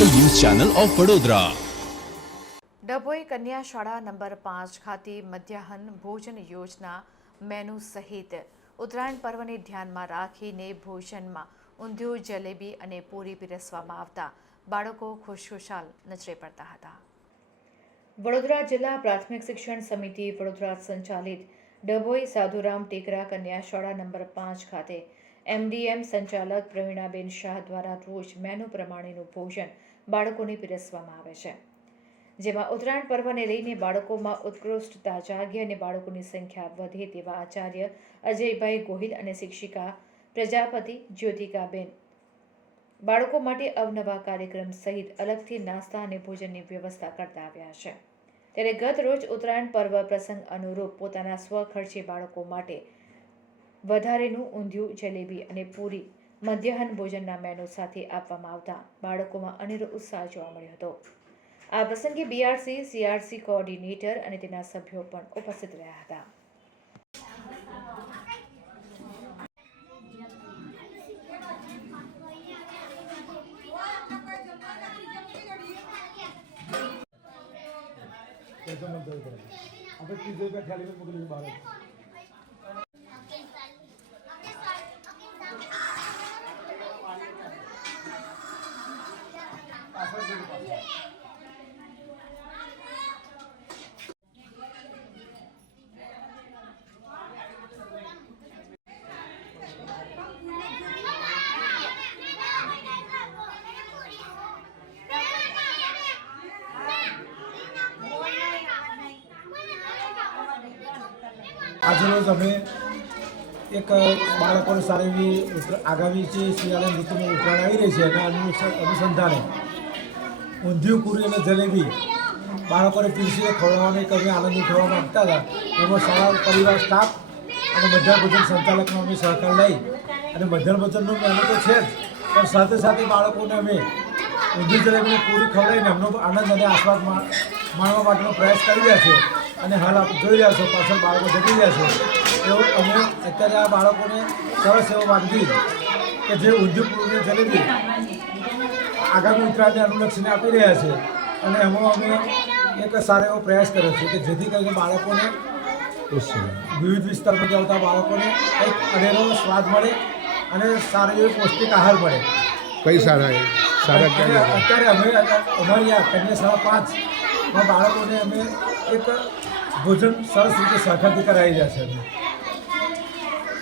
Channel of Vadodara. Dabhoi કન્યા શાળા number પાંચ ખાતે મધ્યાહન ભોજન યોજના મેનુ સહિત ઉત્તરાયણ પર્વને ધ્યાનમાં રાખીને ભોજનમાં ઊંધિયું જલેબી અને પૂરી પીરસવામાં આવતા બાળકો ખુશખુશાલ નજરે પડતા હતા. વડોદરા જિલ્લા પ્રાથમિક શિક્ષણ સમિતિ વડોદરા સંચાલિત ડભોઈ સાધુરામ ટેકરા કન્યા શાળા નંબર પાંચ ખાતે એમડીએમ સંચાલક પ્રવીણાબેન શાહ દ્વારા રોજ મેનુ પ્રમાણેનું ભોજન બાળકોને પીરસવામાં આવે છે. જેમાં ઉત્તરાયણ પર્વને લઈને બાળકોમાં ઉત્કૃષ્ટતા જાગે અને બાળકોની સંખ્યા વધે તેવા આચાર્ય અજયભાઈ ગોહિલ અને શિક્ષિકા પ્રજાપતિ જ્યોતિકાબેન. બાળકો માટે અવનવા કાર્યક્રમ સહિત અલગથી નાસ્તા અને ભોજનની વ્યવસ્થા કરતા આવ્યા છે. ત્યારે ગત રોજ ઉત્તરાયણ પર્વ પ્રસંગ અનુરૂપ પોતાના સ્વખર્ચે બાળકો માટે વધારેનું ઊંધિયું જલેબી અને પૂરી મધ્યાહન ભોજનના મેનુ સાથે આપવામાં આવતા બાળકોમાં અનેરો ઉત્સાહ જોવા મળ્યો હતો. આ પ્રસંગે બીઆરસી સીઆરસી કોઓર્ડિનેટર અને તેના સભ્યો પણ ઉપસ્થિત રહ્યા હતા. આપણે ત્રીજો રૂપિયા ખાલી મોકલી બહાર આજરોજ અમે એક બાળકોને સારી એવી આગામી જે શિયાળા ઋતુમાં ઉત્તરાયણ આવી રહી છે એના અનુસ- અનુસંધાને ઊંધિયું પૂરી અને જલેબી બાળકોને પીરસીને ખવડાવવાનો એક અમે આનંદ ઉઠાવવા માગતા હતા. એમાં શાળા, પરિવાર સ્ટાફ અને મધ્યાહન ભોજન સંચાલકનો અમે સહકાર લઈ અને મધ્યાહન ભોજનનું મેનુ તો છે જ, પણ સાથે સાથે બાળકોને અમે ઊંધિયું જલેબીને પૂરી ખવડાવીને એમનો આનંદ અને આસ્વાદ માણવા માટેનો પ્રયાસ કરી રહ્યા છે અને હાલ આપ જોઈ રહ્યા છો પાછળ બાળકો જતી રહ્યા છે. એવો અમે અત્યારે આ બાળકોને સરસ એવો વાનગી કે જે પૂરી જલેબી આગામી ઉત્તરાયણને અનુલક્ષીને આપી રહ્યા છે. અને એમાં અમે એક સારો એવો પ્રયાસ કર્યો છે કે જેથી કરીને બાળકોને વિવિધ વિસ્તારમાંથી આવતા બાળકોને એક અનેરો સ્વાદ મળે અને સારો એવો પૌષ્ટિક આહાર મળે. કઈ સારા સારા અત્યારે અમે અમારી આ કન્યા શાળા પાંચમાં બાળકોને અમે એક ભોજન સરસ રીતે સહકારથી કરાવી રહ્યા છે